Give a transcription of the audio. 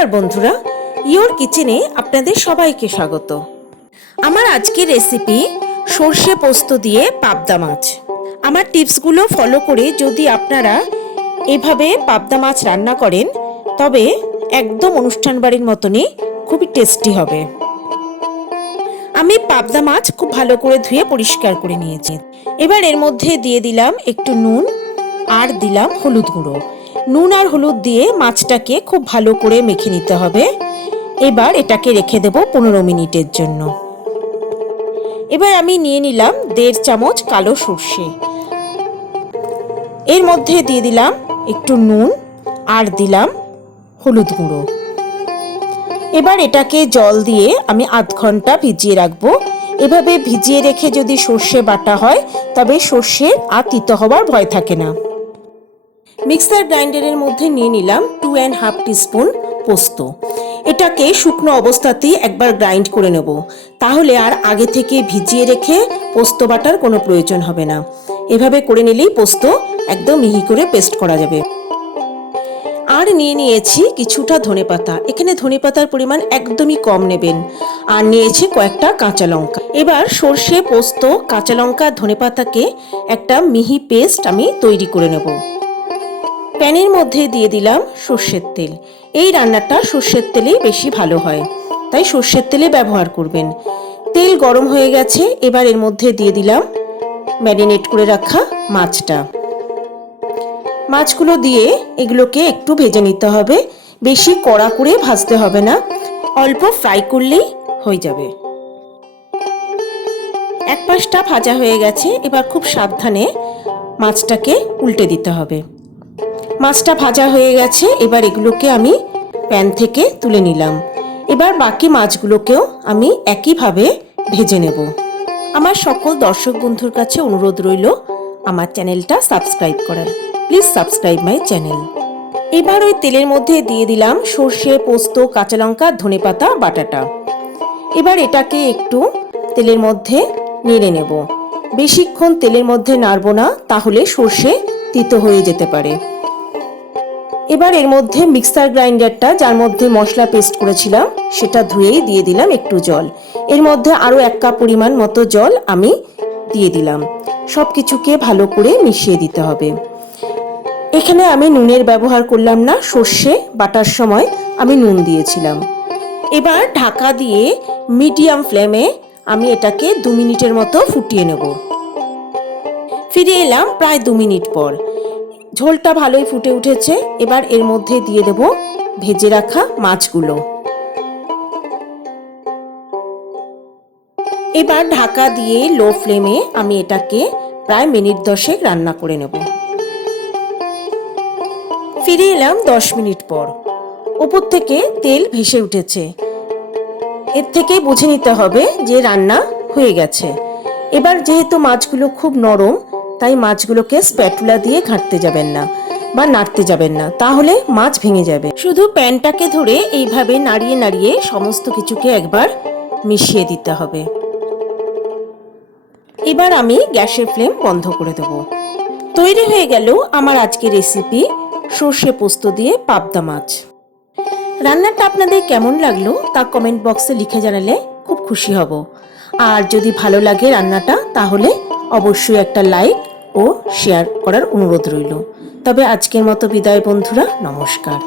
নমস্কার বন্ধুরা, ইওর কিচেনে আপনাদের সবাইকে স্বাগত। আমার আজকের রেসিপি সর্ষে পোস্ত দিয়ে পাবদা মাছ। আমার টিপসগুলো ফলো করে যদি আপনারা এভাবে পাবদা মাছ রান্না করেন তবে একদম অনুষ্ঠান বাড়ির মতনই খুবই টেস্টি হবে। আমি পাবদা মাছ খুব ভালো করে ধুয়ে পরিষ্কার করে নিয়েছি। এবার এর মধ্যে দিয়ে দিলাম একটু নুন আর দিলাম হলুদ গুঁড়ো। নুন আর হলুদ দিয়ে মাছটাকে খুব ভালো করে মেখে নিতে হবে। এবার এটাকে রেখে দেব 15 মিনিটের জন্য। এবার আমি নিয়ে নিলাম 1.5 চামচ কালো সর্ষে। এর মধ্যে দিয়ে দিলাম একটু নুন আর দিলাম হলুদ গুঁড়ো। এবার এটাকে জল দিয়ে আমি আধ ঘন্টা ভিজিয়ে রাখবো। এভাবে ভিজিয়ে রেখে যদি সর্ষে বাটা হয় তবে সর্ষের আর তিতো হওয়ার ভয় থাকে না। মিক্সার গ্রাইন্ডারের মধ্যে নিয়ে নিলাম 2.5 টিস্পুন পোস্ত। এটাকে শুকনো অবস্থাতেই একবার গ্রাইন্ড করে নেব, তাহলে আর আগে থেকে ভিজিয়ে রেখে পোস্ত বাটার কোনো প্রয়োজন হবে না। এভাবে করে নিলেই পোস্ত একদম মিহি করে পেস্ট করা যাবে। আর নিয়ে নিয়েছি কিছুটা ধনেপাতা। এখানে ধনেপাতার পরিমাণ একদমই কম নেবেন। আর নিয়েছি কয়েকটা কাঁচা লঙ্কা। এবার সর্ষে, পোস্ত, কাঁচা লঙ্কা, ধনেপাতাকে একটা মিহি পেস্ট আমি তৈরি করে নেব। প্যানের মধ্যে দিয়ে দিলাম সর্ষের তেল। এই রান্নাটা সর্ষের তেলেই বেশি ভালো হয়, তাই সর্ষের তেলে ব্যবহার করবেন। তেল গরম হয়ে গেছে। এবার এর মধ্যে দিয়ে দিলাম ম্যারিনেট করে রাখা মাছটা। মাছগুলো দিয়ে এগুলোকে একটু ভেজে নিতে হবে। বেশি কড়া করে ভাজতে হবে না, অল্প ফ্রাই করলেই হয়ে যাবে। এক পাশটা ভাজা হয়ে গেছে। এবার খুব সাবধানে মাছটাকে উল্টে দিতে হবে। মাছটা ভাজা হয়ে গেছে। এবার এগুলোকে আমি প্যান থেকে তুলে নিলাম। এবার বাকি মাছগুলোকেও আমি একইভাবে ভেজে নেব। আমার সকল দর্শক বন্ধুর কাছে অনুরোধ রইল আমার চ্যানেলটা সাবস্ক্রাইব করার। Please subscribe my channel. এবার ওই তেলের মধ্যে দিয়ে দিলাম সর্ষে, পোস্ত, কাঁচা লঙ্কা, ধনেপাতা বাটাটা। এবার এটাকে একটু তেলের মধ্যে নেড়ে নেব। বেশিক্ষণ তেলের মধ্যে নাড়ব না, তাহলে সর্ষে তিতো হয়ে যেতে পারে। এবার এর মধ্যে মিক্সার গ্রাইন্ডারটা, যার মধ্যে মশলা পেস্ট করেছিলাম, সেটা ধুয়েই দিয়ে দিলাম একটু জল। এর মধ্যে আরও 1 কাপ পরিমাণ মতো জল আমি দিয়ে দিলাম। সব কিছুকে ভালো করে মিশিয়ে দিতে হবে। এখানে আমি নুনের ব্যবহার করলাম না, সর্ষে বাটার সময় আমি নুন দিয়েছিলাম। এবার ঢাকা দিয়ে মিডিয়াম ফ্লেমে আমি এটাকে 2 মিনিটের মতো ফুটিয়ে নেব। ফিরে এলাম প্রায় 2 মিনিট পর। ঝোলটা ভালোই ফুটে উঠেছে। এবার এর মধ্যে দিয়ে দেব ভেজে রাখা মাছগুলো। এবার ঢাকা দিয়ে লো ফ্লেমে আমি এটাকে প্রায় মিনিট 10 রান্না করে নেব। ফিরে এলাম 10 মিনিট পর। উপর থেকে তেল ভেসে উঠেছে। এর থেকেই বুঝে নিতে হবে যে রান্না হয়ে গেছে। এবার যেহেতু মাছগুলো খুব নরম, তাই মাছগুলোকে স্প্যাটুলা দিয়ে ঘাঁটতে যাবেন না বা নাড়তে যাবেন না, তাহলে মাছ ভেঙে যাবে। শুধু প্যানটাকে ধরে এইভাবে নাড়িয়ে নাড়িয়ে সমস্ত কিছুকে একবার মিশিয়ে দিতে হবে। এবার আমি গ্যাসের ফ্লেম বন্ধ করে দেব। তৈরি হয়ে গেল আমার আজকের রেসিপি সর্ষে পোস্ত দিয়ে পাবদা মাছ। রান্নাটা আপনাদের কেমন লাগলো তা কমেন্ট বক্সে লিখে জানালে খুব খুশি হব। আর যদি ভালো লাগে রান্নাটা, তাহলে অবশ্যই একটা লাইক ও শেয়ার করার অনুরোধ রইল। তবে আজকের মতো বিদায় বন্ধুরা, নমস্কার।